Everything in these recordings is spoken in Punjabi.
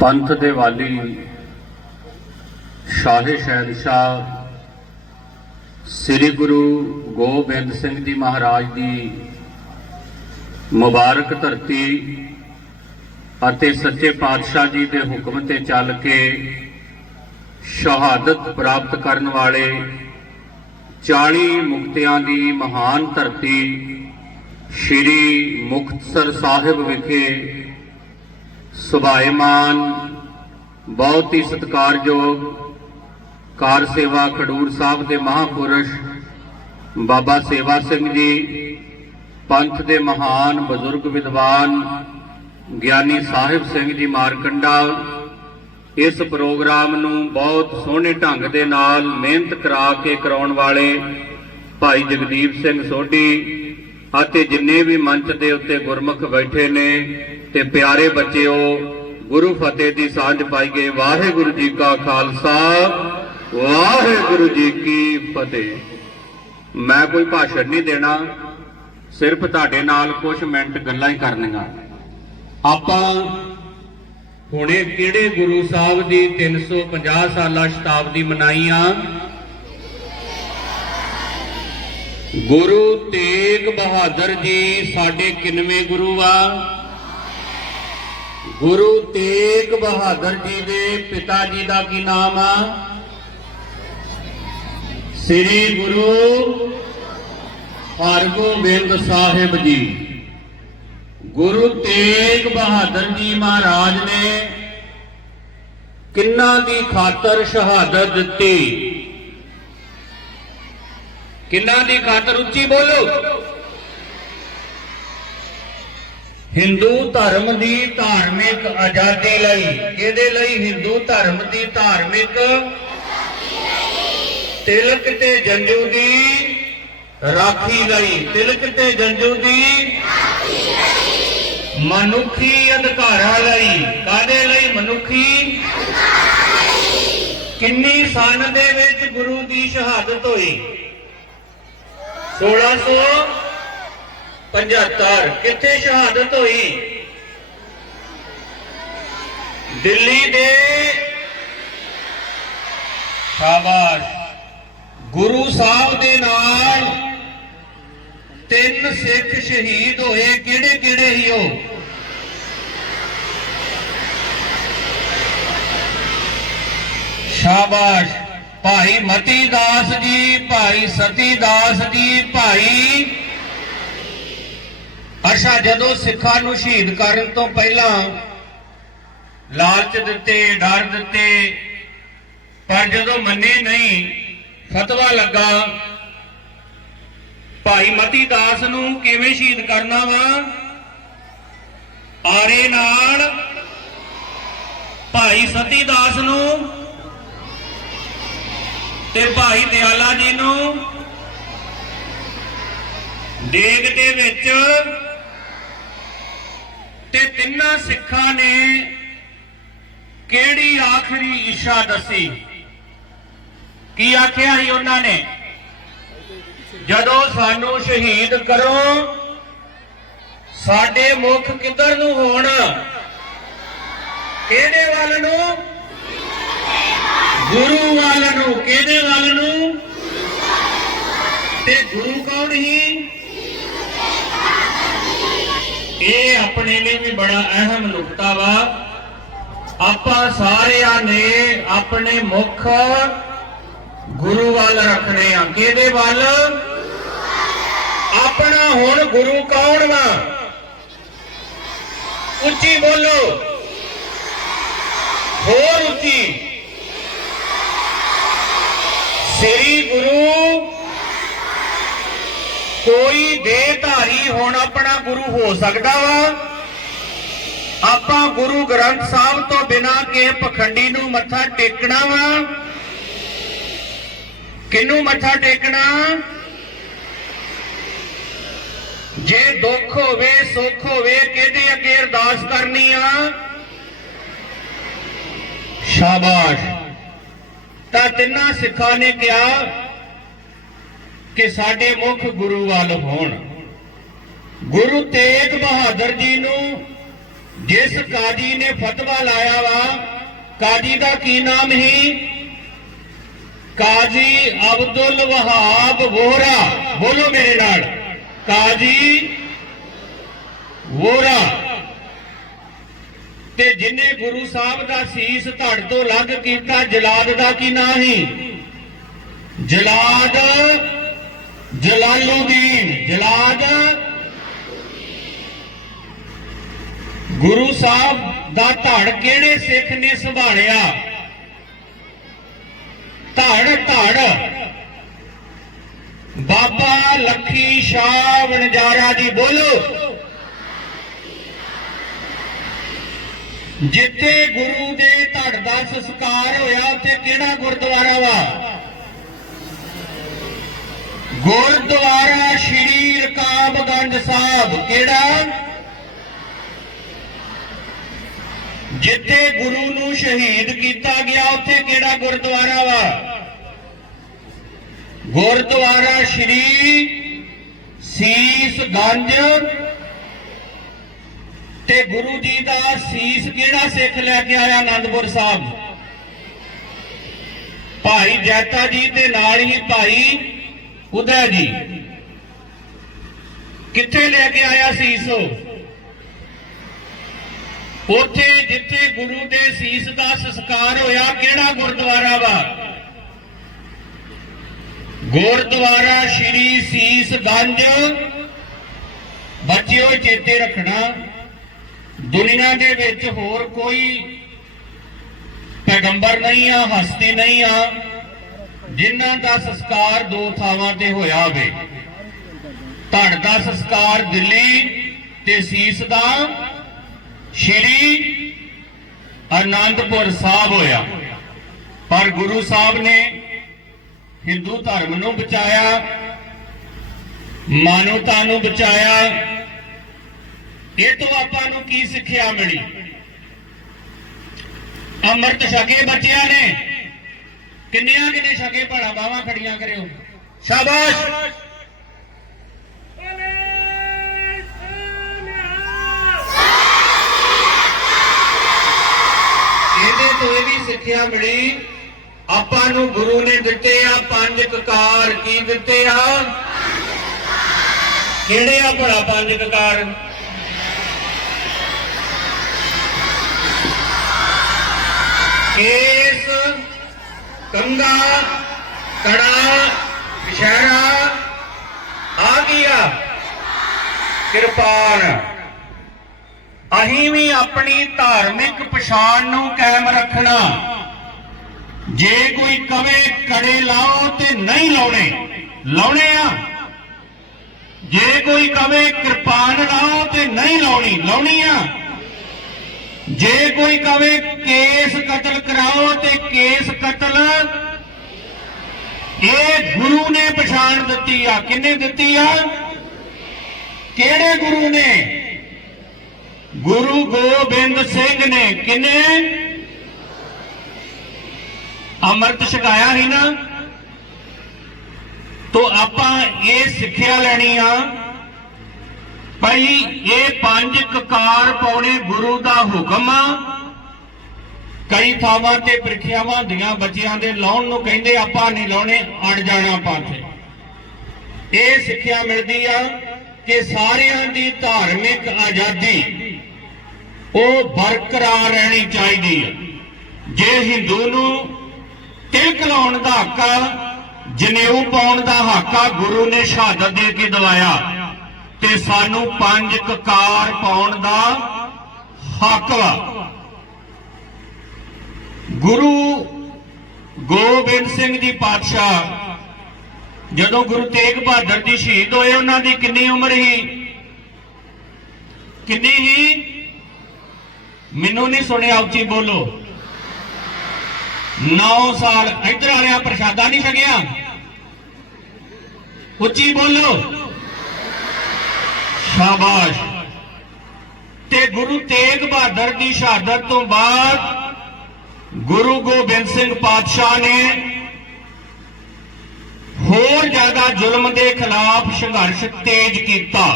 ਪੰਥ ਦੇ ਵਾਲੀ ਸ਼ਾਹੇ ਸ਼ਹਿਨਸ਼ਾਹ, ਸ੍ਰੀ ਗੁਰੂ ਗੋਬਿੰਦ ਸਿੰਘ ਜੀ ਮਹਾਰਾਜ ਦੀ ਮੁਬਾਰਕ ਧਰਤੀ ਅਤੇ ਸੱਚੇ ਪਾਤਸ਼ਾਹ ਜੀ ਦੇ ਹੁਕਮ ਤੇ ਚੱਲ ਕੇ ਸ਼ਹਾਦਤ ਪ੍ਰਾਪਤ ਕਰਨ ਵਾਲੇ 40 ਮੁਕਤਿਆਂ ਦੀ ਮਹਾਨ ਧਰਤੀ ਸ੍ਰੀ ਮੁਕਤਸਰ ਸਾਹਿਬ ਵਿਖੇ ਸੁਭਾਏਮਾਨ, ਬਹੁਤ ਹੀ ਸਤਿਕਾਰਯੋਗ ਕਾਰ ਸੇਵਾ ਖਡੂਰ ਸਾਹਿਬ ਦੇ ਮਹਾਪੁਰਸ਼ ਬਾਬਾ ਸੇਵਾ ਸਿੰਘ ਜੀ, ਪੰਥ ਦੇ ਮਹਾਨ ਬਜ਼ੁਰਗ ਵਿਦਵਾਨ ਗਿਆਨੀ ਸਾਹਿਬ ਸਿੰਘ ਜੀ ਮਾਰਕੰਡਾ, ਇਸ ਪ੍ਰੋਗਰਾਮ ਨੂੰ ਬਹੁਤ ਸੋਹਣੇ ਢੰਗ ਦੇ ਨਾਲ ਮਿਹਨਤ ਕਰਾ ਕੇ ਕਰਾਉਣ ਵਾਲੇ ਭਾਈ ਜਗਦੀਪ ਸਿੰਘ ਸੋਢੀ ਅਤੇ ਜਿੰਨੇ ਵੀ ਮੰਚ ਦੇ ਉੱਤੇ ਗੁਰਮੁਖ ਬੈਠੇ ਨੇ ਤੇ ਪਿਆਰੇ ਬੱਚਿਓ, ਗੁਰੂ ਫਤਿਹ ਦੀ ਸਾਂਝ ਪਾਈ ਗਏ ਵਾਹਿਗੁਰੂ ਜੀ ਕਾ ਖਾਲਸਾ, ਵਾਹਿਗੁਰੂ ਜੀ ਕੀ ਫਤਿਹ। ਮੈਂ ਕੋਈ ਭਾਸ਼ਣ ਨਹੀਂ ਦੇਣਾ, ਸਿਰਫ ਤੁਹਾਡੇ ਨਾਲ ਕੁਝ ਮਿੰਟ ਗੱਲਾਂ ਹੀ ਕਰਨੀਆਂ। ਆਪਾਂ ਹੁਣੇ ਕਿਹੜੇ ਗੁਰੂ ਸਾਹਿਬ ਦੀ 350 ਸਾਲਾ ਸ਼ਤਾਬਦੀ ਮਨਾਈ ਆ? ਗੁਰੂ ਤੇਗ ਬਹਾਦਰ ਜੀ ਸਾਡੇ ਕਿੰਨਵੇਂ ਗੁਰੂ ਆ? ਗੁਰੂ ਤੇਗ ਬਹਾਦਰ ਜੀ ਦੇ ਪਿਤਾ ਜੀ ਦਾ ਕੀ ਨਾਮ ਆ? ਸ੍ਰੀ ਗੁਰੂ ਹਰਗੋਬਿੰਦ ਸਾਹਿਬ ਜੀ। ਗੁਰੂ ਤੇਗ ਬਹਾਦਰ ਜੀ ਮਹਾਰਾਜ ਨੇ ਕਿੰਨਾ ਦੀ ਖਾਤਰ ਸ਼ਹਾਦਤ ਦਿੱਤੀ? ਕਿੰਨਾ ਦੀ ਖਾਤਰ ਉੱਚੀ ਬੋਲੋ? ਹਿੰਦੂ ਧਰਮ ਦੀ ਧਾਰਮਿਕ ਆਜ਼ਾਦੀ ਲਈ। ਇਹਦੇ ਲਈ ਹਿੰਦੂ ਧਰਮ ਦੀ ਧਾਰਮਿਕ ਤਿਲਕ ਤੇ ਜੰਜੂ ਦੀ ਰਾਖੀ ਲਈ। ਤਿਲਕ ਤੇ ਜੰਜੂ ਦੀ ਮਨੁੱਖੀ ਅਧਿਕਾਰਾਂ ਲਈ। ਕਾਦੇ ਲਈ ਮਨੁੱਖੀ? ਕਿੰਨੀ ਸਨ ਦੇ ਵਿੱਚ ਗੁਰੂ ਦੀ ਸ਼ਹਾਦਤ ਹੋਈ। 1675 ਕਿੱਥੇ ਸ਼ਹਾਦਤ ਹੋਈ? ਦਿੱਲੀ ਦੇ ਸ਼ਾਬਾਸ਼। ਗੁਰੂ ਸਾਹਿਬ ਦੇ ਨਾਲ ਤਿੰਨ ਸਿੱਖ ਸ਼ਹੀਦ ਹੋਏ ਕਿਹੜੇ ਕਿਹੜੇ ਹੀ ਉਹ? ਸ਼ਾਬਾਸ਼। ਭਾਈ ਮਤੀ ਦਾਸ ਜੀ, ਭਾਈ ਸਤੀ ਦਾਸ ਜੀ, ਭਾਈ ਅੱਛਾ ਜਦੋਂ ਸਿੱਖਾਂ ਨੂੰ ਸ਼ਹੀਦ ਕਰਨ ਤੋਂ ਪਹਿਲਾਂ ਲਾਲਚ ਦਿੱਤੇ, ਡਰ ਦਿੱਤੇ, ਪਰ ਜਦੋਂ ਮੰਨੇ ਨਹੀਂ, ਫਤਵਾ ਲੱਗਾ, ਭਾਈ ਮਤੀ ਦਾਸ ਨੂੰ ਕਿਵੇਂ ਸ਼ਹੀਦ ਕਰਨਾ ਵਾ? ਆਰੇ ਨਾਲ ਭਾਈ ਸਤੀ ਦਾਸ ਨੂੰ ਤੇ ਭਾਈ ਦਿਆਲਾ ਜੀ ਨੂੰ ਦੇਗ ਦੇ ਵਿੱਚ ਤੇ ਤਿੰਨਾਂ ਸਿੱਖਾਂ ਨੇ ਕਿਹੜੀ ਆਖਰੀ ਇੱਛਾ ਦੱਸੀ? ਕੀ ਆਖਿਆ ਸੀ ਉਹਨਾਂ ਨੇ? ਜਦੋਂ ਸਾਨੂੰ ਸ਼ਹੀਦ ਕਰੋ, ਸਾਡੇ ਮੁਖ ਕਿੱਧਰ ਨੂੰ ਹੋਣ? ਕਿਹਦੇ ਵੱਲ ਨੂੰ? ਗੁਰੂ ਵੱਲ ਨੂੰ, ਕਿਹਦੇ ਵੱਲ ਨੂੰ? ਤੇ ਗੁਰੂ ਕੌਣ ਹੀ ਇਹ ਆਪਣੇ ਲਈ ਵੀ ਬੜਾ ਅਹਿਮ ਨੁਕਤਾ ਵਾ। ਆਪਾਂ ਸਾਰਿਆਂ ਨੇ ਆਪਣੇ ਮੁਖ ਗੁਰੂ ਵੱਲ ਰੱਖਣੇ ਆ। ਕਿਹਦੇ ਵੱਲ? ਆਪਣਾ ਹੁਣ ਗੁਰੂ ਕੌਣ ਵਾ? ਉੱਚੀ ਬੋਲੋ। ਹੋਰ ਉੱਚੀ। ਸ੍ਰੀ ਗੁਰੂ ਕੋਈ ਦੇਹਧਾਰੀ ਹੁਣ ਆਪਣਾ ਗੁਰੂ ਹੋ ਸਕਦਾ ਵਾ? ਆਪਾਂ ਗੁਰੂ ਗ੍ਰੰਥ ਸਾਹਿਬ ਤੋਂ ਬਿਨਾ ਕਿਸੇ ਪਖੰਡੀ ਨੂੰ ਮੱਥਾ ਟੇਕਣਾ ਵਾ? ਕਿਹਨੂੰ ਮੱਥਾ ਟੇਕਣਾ? ਜੇ ਦੁੱਖ ਹੋਵੇ, ਸੁੱਖ ਹੋਵੇ, ਕਿਹਦੇ ਅੱਗੇ ਅਰਦਾਸ ਕਰਨੀ ਆ? ਸ਼ਾਬਾਸ਼। ਤਾਂ ਤਿੰਨਾਂ ਸਿੱਖਾਂ ਨੇ ਕਿਹਾ ਕਿ ਸਾਡੇ ਮੁੱਖ ਗੁਰੂ ਵੱਲ ਹੋਣ। ਗੁਰੂ ਤੇਗ ਬਹਾਦਰ ਜੀ ਨੂੰ ਜਿਸ ਕਾਜੀ ਨੇ ਫਤਵਾ ਲਾਇਆ ਵਾ, ਕਾਜੀ ਦਾ ਕੀ ਨਾਮ ਹੀ ਕਾਜੀ ਅਬਦੁਲ ਵਹਾਬ ਵੋਹਰਾ। ਬੋਲੋ ਮੇਰੇ ਨਾਲ। ਕਾਜੀ ਵੋਹਰਾ। ਤੇ ਜਿਨੇ ਗੁਰੂ ਸਾਹਿਬ ਦਾ ਸੀਸ ਧੜ ਤੋਂ ਲੱਗ ਕੀਤਾ, ਜਲਾਦ ਦਾ ਕੀ ਨਾਂ ਸੀ? ਜਲਾਦ ਜਲਾਲੁਦੀਨ, ਜਲਾਦ ਗੁਰੂ ਸਾਹਿਬ ਦਾ ਧੜ ਕਿਹੜੇ ਸਿੱਖ ਨੇ ਸੰਭਾਲਿਆ? ਧੜ ਧੜ। ਬਾਬਾ ਲੱਖੀ ਸ਼ਾਹ ਵਣਜਾਰਾ ਜੀ ਬੋਲੋ। ਜਿੱਥੇ ਗੁਰੂ ਦੇ ਧੜ ਦਾ ਸੰਸਕਾਰ ਹੋਇਆ, ਉੱਥੇ ਕਿਹੜਾ ਗੁਰਦੁਆਰਾ ਵਾ? ਗੁਰਦੁਆਰਾ ਸ਼੍ਰੀ ਰਕਾਬਗੰਜ ਸਾਹਿਬ। ਕਿਹੜਾ? ਜਿੱਥੇ ਗੁਰੂ ਨੂੰ ਸ਼ਹੀਦ ਕੀਤਾ ਗਿਆ, ਉੱਥੇ ਕਿਹੜਾ ਗੁਰਦੁਆਰਾ ਵਾ? ਗੁਰਦੁਆਰਾ ਸ਼੍ਰੀ ਸੀਸ ਗੰਜ ਤੇ ਗੁਰੂ ਜੀ ਦਾ ਸੀਸ ਕਿਹੜਾ ਸਿੱਖ ਲੈ ਕੇ ਆਇਆ ਆਨੰਦਪੁਰ ਸਾਹਿਬ? ਭਾਈ ਜੈਤਾ ਜੀ ਤੇ ਨਾਲ ਹੀ ਭਾਈ ਉਦੈ ਜੀ। ਕਿੱਥੇ ਲੈ ਕੇ ਆਇਆ ਸੀਸ ਉਹ? ਉੱਥੇ ਜਿੱਥੇ ਗੁਰੂ ਦੇ ਸੀਸ ਦਾ ਸੰਸਕਾਰ ਹੋਇਆ, ਕਿਹੜਾ ਗੁਰਦੁਆਰਾ ਵਾ? ਗੁਰਦੁਆਰਾ ਸ਼੍ਰੀ ਸੀਸ ਗੰਜ। ਬੱਚਿਓ, ਚੇਤੇ ਰੱਖਣਾ। ਦੁਨੀਆ ਦੇ ਵਿੱਚ ਹੋਰ ਕੋਈ ਪੈਗੰਬਰ ਨਹੀਂ ਆ, ਹਸਤੀ ਨਹੀਂ ਆ, ਜਿਨ੍ਹਾਂ ਦਾ ਸੰਸਕਾਰ ਦੋ ਥਾਵਾਂ ਤੇ ਹੋਇਆ ਹੋਵੇ। ਧੜ ਦਾ ਸੰਸਕਾਰ ਦਿੱਲੀ ਤੇ ਸੀਸ ਦਾ ਸ਼੍ਰੀ ਅਨੰਦਪੁਰ ਸਾਹਿਬ ਹੋਇਆ। ਪਰ ਗੁਰੂ ਸਾਹਿਬ ਨੇ ਹਿੰਦੂ ਧਰਮ ਨੂੰ ਬਚਾਇਆ, ਮਾਨਵਤਾ ਨੂੰ ਬਚਾਇਆ ਇਹ ਤੋਂ ਆਪਾਂ ਨੂੰ ਕੀ ਸਿੱਖਿਆ ਮਿਲੀ? ਅੰਮ੍ਰਿਤ ਛਕੇ ਬੱਚਿਆਂ ਨੇ। ਕਿੰਨਿਆਂ ਕਿੰਨੇ ਛਕੇ ਭੜਾ ਬਾਵਾ ਖੜੀਆਂ ਕਰਿਓ। ਸ਼ਾਬਾਸ਼! ਇਹਦੇ ਤੋਂ ਇਹ ਵੀ ਸਿੱਖਿਆ ਮਿਲੀ, ਆਪਾਂ ਨੂੰ ਗੁਰੂ ਨੇ ਦਿੱਤੇ ਆ ਪੰਜ ਕਕਾਰ। ਕੀ ਦਿੱਤੇ ਆ? ਕਿਹੜੇ ਆ ਭਲਾ ਪੰਜ ਕਕਾਰ? ਕੇਸ ਕੰਗਾ, ਕੜਾ ਇਸ਼ਾਰਾ ਆ ਗਿਆ ਕਿਰਪਾਨ। ਅਸੀਂ ਵੀ ਆਪਣੀ ਧਾਰਮਿਕ ਪਛਾਣ ਨੂੰ ਕਾਇਮ ਰੱਖਣਾ। ਜੇ ਕੋਈ ਕਵੇ ਕੜੇ ਲਾਓ ਤੇ ਨਹੀਂ ਲਾਉਣੇ ਲਾਉਣੇ ਆ। ਜੇ ਕੋਈ ਕਵੇ ਕਿਰਪਾਨ ਲਾਓ ਤੇ ਨਹੀਂ ਲਾਉਣੀ ਲਾਉਣੀ ਆ। ਜੇ ਕੋਈ ਕਵੇ ਕੇਸ ਕਤਲ ਕਰਾਓ ਤੇ ਕੇਸ ਕਤਲ, ਇਹ ਗੁਰੂ ਨੇ ਪਛਾਣ ਦਿੱਤੀ ਆ। ਕਿੰਨੇ ਦਿੱਤੀ ਆ? ਕਿਹੜੇ ਗੁਰੂ ਨੇ? ਗੁਰੂ ਗੋਬਿੰਦ ਸਿੰਘ ਨੇ। ਕਿੰਨੇ ਅੰਮ੍ਰਿਤ ਛਕਾਇਆ ਸੀ ਨਾ? ਤੋ ਆਪਾਂ ਇਹ ਸਿੱਖਿਆ ਲੈਣੀ ਆ। ਭਈ, ਇਹ ਪੰਜ ਕਕਾਰ ਪਾਉਣੇ ਗੁਰੂ ਦਾ ਹੁਕਮ। ਆ ਕਈ ਥਾਵਾਂ ਤੇ ਪ੍ਰੀਖਿਆਵਾਂ ਦੀਆਂ ਬੱਚਿਆਂ ਦੇ ਲਾਉਣ ਨੂੰ ਕਹਿੰਦੇ ਆਪਾਂ ਨਹੀਂ ਲਾਉਣੇ ਅੜ ਜਾਣਾ ਪਾਥੇ ਇਹ ਸਿੱਖਿਆ ਮਿਲਦੀ ਆ ਕਿ ਸਾਰਿਆਂ ਦੀ ਧਾਰਮਿਕ ਆਜ਼ਾਦੀ, ਉਹ ਬਰਕਰਾਰ ਰਹਿਣੀ ਚਾਹੀਦੀ ਹੈ ਜੇ ਹਿੰਦੂ ਨੂੰ ਤਿਲਕ ਲਾਉਣ ਦਾ ਹੱਕ ਜਨੇਊ ਪਾਉਣ ਦਾ ਹੱਕ ਆ, ਗੁਰੂ ਨੇ ਸ਼ਹਾਦਤ ਦੇ ਕੇ ਦਵਾਇਆ। ਤੇ ਸਾਨੂੰ ਪੰਜ ਕਕਾਰ ਪਾਉਣ ਦਾ ਹੱਕ ਵਾ। ਗੁਰੂ ਗੋਬਿੰਦ ਸਿੰਘ ਜੀ ਪਾਤਸ਼ਾਹ, ਜਦੋਂ ਗੁਰੂ ਤੇਗ ਬਹਾਦਰ ਜੀ ਸ਼ਹੀਦ ਹੋਏ, ਉਹਨਾਂ ਦੀ ਕਿੰਨੀ ਉਮਰ ਸੀ? ਕਿੰਨੀ ਸੀ? ਮੈਨੂੰ ਨਹੀਂ ਸੁਣਿਆ, ਉੱਚੀ ਬੋਲੋ। 9 ਸਾਲ। ਇੱਧਰ ਵਾਲਿਆ ਪ੍ਰਸ਼ਾਦਾ ਨਹੀਂ ਛਕਿਆ। ਉੱਚੀ ਬੋਲੋ। ਸ਼ਾਬਾਸ਼ ਤੇ ਗੁਰੂ ਤੇਗ ਬਹਾਦਰ ਦੀ ਸ਼ਹਾਦਤ ਤੋਂ ਬਾਅਦ ਗੁਰੂ ਗੋਬਿੰਦ ਸਿੰਘ ਪਾਤਸ਼ਾਹ ਨੇ ਹੋਰ ਜ਼ਿਆਦਾ ਜ਼ੁਲਮ ਦੇ ਖਿਲਾਫ ਸੰਘਰਸ਼ ਤੇਜ਼ ਕੀਤਾ।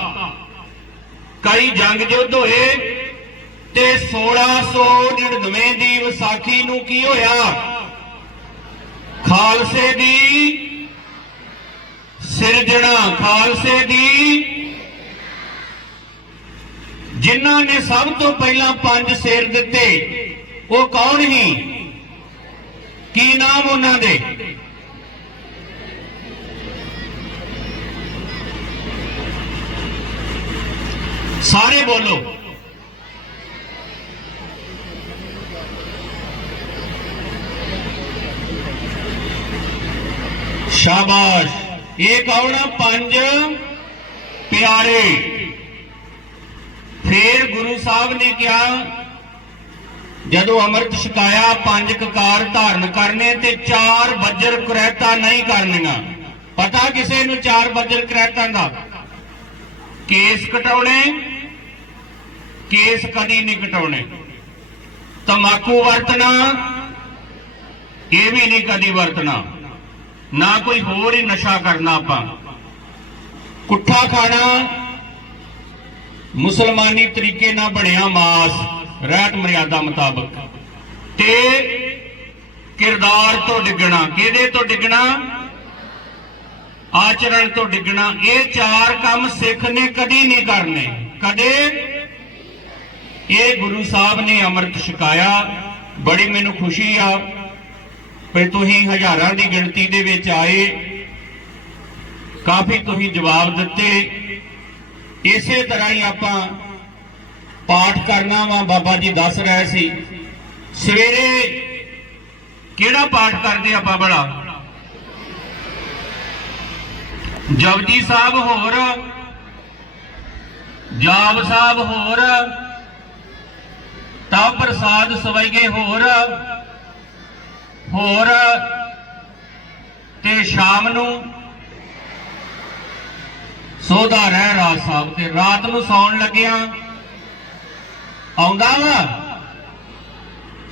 ਕਈ ਜੰਗ ਯੁੱਧ ਹੋਏ ਤੇ 1699 ਦੀ ਵਿਸਾਖੀ ਨੂੰ ਕੀ ਹੋਇਆ? ਖਾਲਸੇ ਦੀ ਸਿਰਜਣਾ, ਖਾਲਸੇ ਦੀ ਜਿਨ੍ਹਾਂ ਨੇ ਸਭ ਤੋਂ ਪਹਿਲਾਂ ਪੰਜ ਸਿਰ ਦਿੱਤੇ, ਉਹ ਕੌਣ ਹੀ ਕੀ ਨਾਮ ਉਹਨਾਂ ਦੇ? ਸਾਰੇ ਬੋਲੋ। ਸ਼ਾਬਾਸ਼। ਇਹ ਕੌਣ ਪੰਜ ਪਿਆਰੇ। ਫੇਰ ਗੁਰੂ ਸਾਹਿਬ ਨੇ ਕਿਹਾ, ਜਦੋਂ ਅੰਮ੍ਰਿਤ ਛਕਾਇਆ, ਪੰਜ ਕਕਾਰ ਧਾਰਨ ਕਰਨੇ ਤੇ ਚਾਰ ਬੱਜਰ ਕੁਰੈਤਾ ਨਹੀਂ ਕਰਨੀਆਂ। ਪਤਾ ਕਿਸੇ ਨੂੰ ਚਾਰ ਬੱਜਰ ਕੁਰੈਤਾਂ ਦਾ? ਕੇਸ ਕਟਾਉਣੇ, ਕੇਸ ਕਦੀ ਨਹੀਂ ਕਟਾਉਣੇ। ਤਮਾਕੂ ਵਰਤਣਾ, ਇਹ ਵੀ ਨਹੀਂ ਕਦੀ ਵਰਤਣਾ। ਨਾ ਕੋਈ ਹੋਰ ਹੀ ਨਸ਼ਾ ਕਰਨਾ ਆਪਾਂ। ਕੁੱਠਾ ਖਾਣਾ ਮੁਸਲਮਾਨੀ ਤਰੀਕੇ ਨਾਲ ਬਣਿਆ ਮਾਸ, ਰਹਿਤ ਮਰਿਆਦਾ ਮੁਤਾਬਕ। ਤੇ ਕਿਰਦਾਰ ਤੋਂ ਡਿੱਗਣਾ, ਕਿਹਦੇ ਤੋਂ ਡਿੱਗਣਾ? ਆਚਰਣ ਤੋਂ ਡਿੱਗਣਾ। ਇਹ ਚਾਰ ਕੰਮ ਸਿੱਖ ਨੇ ਕਦੀ ਨਹੀਂ ਕਰਨੇ। ਕਦੇ? ਇਹ ਗੁਰੂ ਸਾਹਿਬ ਨੇ ਅੰਮ੍ਰਿਤ ਛਕਾਇਆ। ਬੜੀ ਮੈਨੂੰ ਖੁਸ਼ੀ ਆ ਵੀ ਤੁਸੀਂ ਹਜ਼ਾਰਾਂ ਦੀ ਗਿਣਤੀ ਦੇ ਵਿੱਚ ਆਏ। ਕਾਫੀ ਤੁਸੀਂ ਜਵਾਬ ਦਿੱਤੇ। ਇਸੇ ਤਰ੍ਹਾਂ ਹੀ ਆਪਾਂ ਪਾਠ ਕਰਨਾ ਵਾ, ਬਾਬਾ ਜੀ ਦੱਸ ਰਹੇ ਸੀ। ਸਵੇਰੇ ਕਿਹੜਾ ਪਾਠ ਕਰਦੇ ਆਪਾਂ ਬੜਾ? ਜਪਜੀ ਸਾਹਿਬ ਹੋਰ, ਜਾਪ ਸਾਹਿਬ ਹੋਰ ਤਾਂ ਪ੍ਰਸਾਦ ਸਵਈਏ ਹੋਰ ਹੋਰ, ਤੇ ਸ਼ਾਮ ਨੂੰ ਸੋਦਾ ਰਹਿ ਰਾਤ ਸਾਹਿਬ ਤੇ। ਰਾਤ ਨੂੰ ਸੌਣ ਲੱਗਿਆ ਆਉਂਦਾ ਵਾ।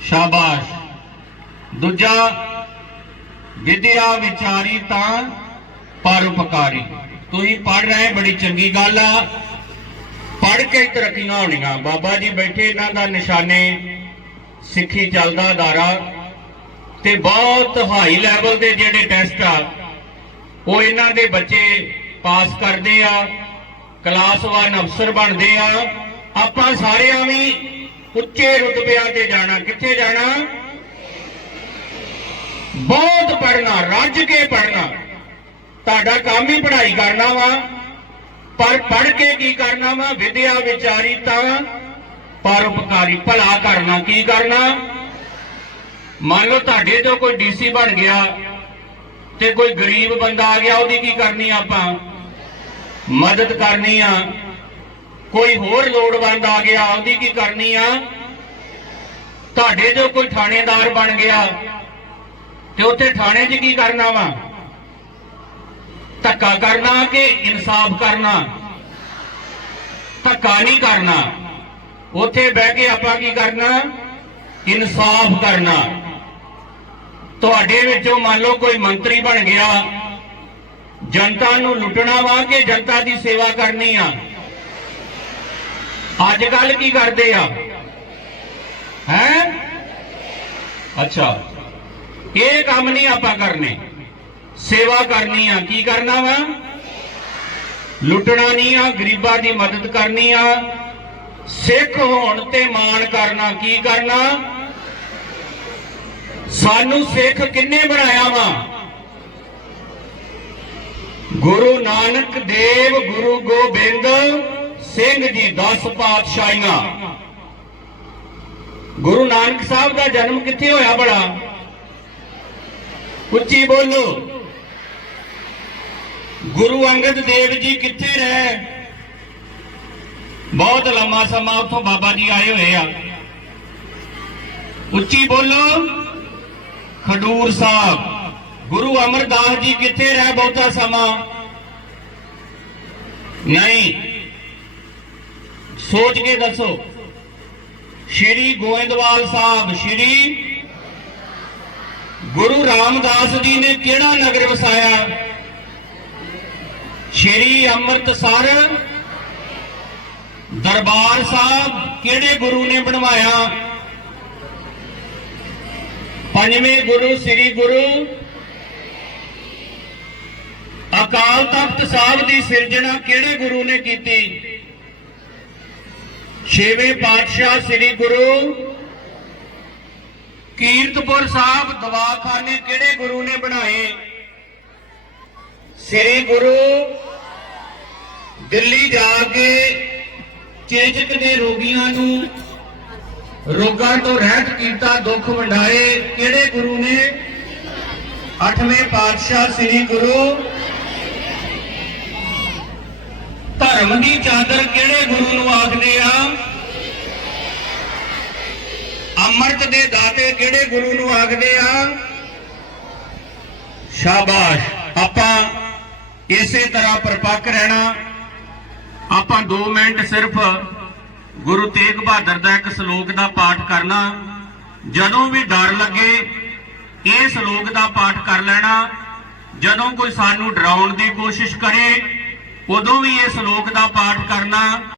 ਸ਼ਾਬਾਸ਼। ਦੂਜਾ, ਵਿਦਿਆ ਵਿਚਾਰੀ ਤਾਂ ਪਰਉਪਕਾਰੀ ਤੁਸੀਂ ਪੜ ਰਹੇ, ਬੜੀ ਚੰਗੀ ਗੱਲ ਆ। ਪੜ ਕੇ ਤਰੱਕੀਆਂ ਹੋਣੀਆਂ। ਬਾਬਾ ਜੀ ਬੈਠੇ, ਇਹਨਾਂ ਦਾ ਨਿਸ਼ਾਨੇ ਸਿੱਖੀ ਚੱਲਦਾ ਅਦਾਰਾ ਤੇ ਬਹੁਤ ਹਾਈ ਲੈਵਲ ਦੇ ਜਿਹੜੇ ਟੈਸਟ ਆ, ਉਹ ਇਹਨਾਂ ਦੇ ਬੱਚੇ ਪਾਸ ਕਰਦੇ ਆ, ਕਲਾਸ 1 ਅਫਸਰ ਬਣਦੇ ਆ। ਆਪਾਂ ਸਾਰਿਆਂ ਵੀ ਉੱਚੇ ਰੁਤਬਿਆਂ ਤੇ ਜਾਣਾ। ਕਿੱਥੇ ਜਾਣਾ? ਬਹੁਤ ਪੜਨਾ ਰੱਜ ਕੇ ਪੜਨਾ ਤੁਹਾਡਾ ਕੰਮ ਹੀ ਪੜ੍ਹਾਈ ਕਰਨਾ ਵਾ। ਪਰ ਪੜ ਕੇ ਕੀ ਕਰਨਾ ਵਾ? ਵਿਦਿਆ ਵਿਚਾਰੀ ਤਾਂ ਪਰਉਪਕਾਰੀ, ਭਲਾ ਕਰਨਾ ਕੀ ਕਰਨਾ? ਮੰਨ ਲਓ ਤੁਹਾਡੇ ਤੋਂ ਕੋਈ ਡੀਸੀ ਬਣ ਗਿਆ ਤੇ ਕੋਈ ਗਰੀਬ ਬੰਦਾ ਆ ਗਿਆ, ਉਹਦੀ ਕੀ ਕਰਨੀ ਆਪਾਂ? ਮਦਦ ਕਰਨੀ ਆ। ਕੋਈ ਹੋਰ ਲੋੜਵੰਦ ਆ ਗਿਆ, ਉਹਦੀ ਕੀ ਕਰਨੀ ਆ? ਤੁਹਾਡੇ ਜੋ ਕੋਈ ਥਾਣੇਦਾਰ ਬਣ ਗਿਆ, ਤੇ ਉੱਥੇ ਥਾਣੇ 'ਚ ਕੀ ਕਰਨਾ ਵਾ? ਧੱਕਾ ਕਰਨਾ ਕਿ ਇਨਸਾਫ ਕਰਨਾ? ਧੱਕਾ ਨਹੀਂ ਕਰਨਾ। ਉੱਥੇ ਬਹਿ ਕੇ ਆਪਾਂ ਕੀ ਕਰਨਾ? ਇਨਸਾਫ ਕਰਨਾ। ਤੁਹਾਡੇ ਵਿੱਚੋਂ ਮੰਨ ਲਓ ਕੋਈ ਮੰਤਰੀ ਬਣ ਗਿਆ ਜਨਤਾ ਨੂੰ ਲੁੱਟਣਾ ਵਾ ਕਿ ਜਨਤਾ ਦੀ ਸੇਵਾ ਕਰਨੀ ਆ? ਅੱਜ ਕੱਲ ਕੀ ਕਰਦੇ ਆ? ਹੈ? ਅੱਛਾ। ਇਹ ਕੰਮ ਨਹੀਂ ਆਪਾਂ ਕਰਨੇ। ਸੇਵਾ ਕਰਨੀ ਆ। ਕੀ ਕਰਨਾ ਵਾ? ਲੁੱਟਣਾ ਨਹੀਂ ਆ, ਗਰੀਬਾਂ ਦੀ ਮਦਦ ਕਰਨੀ ਆ। ਸਿੱਖ ਹੋਣ ਤੇ ਮਾਣ ਕਰਨਾ ਕੀ ਕਰਨਾ? ਸਾਨੂੰ ਸਿੱਖ ਕਿੰਨੇ ਬਣਾਇਆ ਵਾ? ਗੁਰੂ ਨਾਨਕ ਦੇਵ ਗੁਰੂ ਗੋਬਿੰਦ ਸਿੰਘ ਜੀ 10 ਪਾਤਸ਼ਾਹੀਆਂ। ਗੁਰੂ ਨਾਨਕ ਸਾਹਿਬ ਦਾ ਜਨਮ ਕਿੱਥੇ ਹੋਇਆ ਬੜਾ ਉੱਚੀ ਬੋਲੋ। ਗੁਰੂ ਅੰਗਦ ਦੇਵ ਜੀ ਕਿੱਥੇ ਰਹੇ? ਬਹੁਤ ਲੰਮਾ ਸਮਾਂ ਉੱਥੋਂ ਬਾਬਾ ਜੀ ਆਏ ਹੋਏ ਆ। ਉੱਚੀ ਬੋਲੋ। ਖਡੂਰ ਸਾਹਿਬ। ਗੁਰੂ ਅਮਰਦਾਸ ਜੀ ਕਿੱਥੇ ਰਹਿ ਬਹੁਤਾ ਸਮਾਂ? ਨਹੀਂ। ਸੋਚ ਕੇ ਦੱਸੋ। ਸ਼੍ਰੀ ਗੋਇੰਦਵਾਲ ਸਾਹਿਬ, ਸ਼੍ਰੀ ਗੁਰੂ ਰਾਮਦਾਸ ਜੀ ਨੇ ਕਿਹੜਾ ਨਗਰ ਵਸਾਇਆ? ਸ਼੍ਰੀ ਅੰਮ੍ਰਿਤਸਰ ਦਰਬਾਰ ਸਾਹਿਬ ਕਿਹੜੇ ਗੁਰੂ ਨੇ ਬਣਵਾਇਆ? ਪੰਜਵੇਂ ਗੁਰੂ, ਸ੍ਰੀ ਗੁਰੂ ਅਕਾਲ ਤਖਤ ਸਾਹਿਬ ਦੀ ਸਿਰਜਣਾ ਕਿਹੜੇ ਗੁਰੂ ਨੇ ਕੀਤੀ? ਛੇਵੇਂ ਪਾਤਸ਼ਾਹ ਸ੍ਰੀ ਗੁਰੂ ਕੀਰਤਪੁਰ ਸਾਹਿਬ ਦਵਾਖਾਨੇ ਕਿਹੜੇ ਗੁਰੂ ਨੇ ਬਣਾਏ? ਸ੍ਰੀ ਗੁਰੂ ਦਿੱਲੀ ਜਾ ਕੇ ਚੇਚਕ ਦੇ ਰੋਗੀਆਂ ਨੂੰ ਰੋਗਾਂ ਤੋਂ ਰਹਿਤ ਕੀਤਾ, ਦੁੱਖ ਵੰਡਾਏ, ਕਿਹੜੇ ਗੁਰੂ ਨੇ? ਅੱਠਵੇਂ ਪਾਤਸ਼ਾਹ ਸ੍ਰੀ ਗੁਰੂ ਧਰਮ ਦੀ ਚਾਦਰ ਕਿਹੜੇ ਗੁਰੂ ਨੂੰ ਆਖਦੇ ਆ? ਅੰਮ੍ਰਿਤ ਦੇ ਦਾਤੇ ਕਿਹੜੇ ਗੁਰੂ ਨੂੰ ਆਖਦੇ ਆ? ਸ਼ਾਬਾਸ਼। ਆਪਾਂ ਇਸੇ ਤਰ੍ਹਾਂ ਪਰਪੱਕ ਰਹਿਣਾ। ਆਪਾਂ 2 ਮਿੰਟ ਸਿਰਫ ਗੁਰੂ ਤੇਗ ਬਹਾਦਰ ਦਾ ਇੱਕ ਸ਼ਲੋਕ ਦਾ ਪਾਠ ਕਰਨਾ। ਜਦੋਂ ਵੀ ਡਰ ਲੱਗੇ, ਇਹ ਸ਼ਲੋਕ ਦਾ ਪਾਠ ਕਰ ਲੈਣਾ। ਜਦੋਂ ਕੋਈ ਸਾਨੂੰ ਡਰਾਉਣ ਦੀ ਕੋਸ਼ਿਸ਼ ਕਰੇ ਉਦੋਂ ਵੀ ਇਹ ਸ਼ਲੋਕ ਦਾ ਪਾਠ ਕਰਨਾ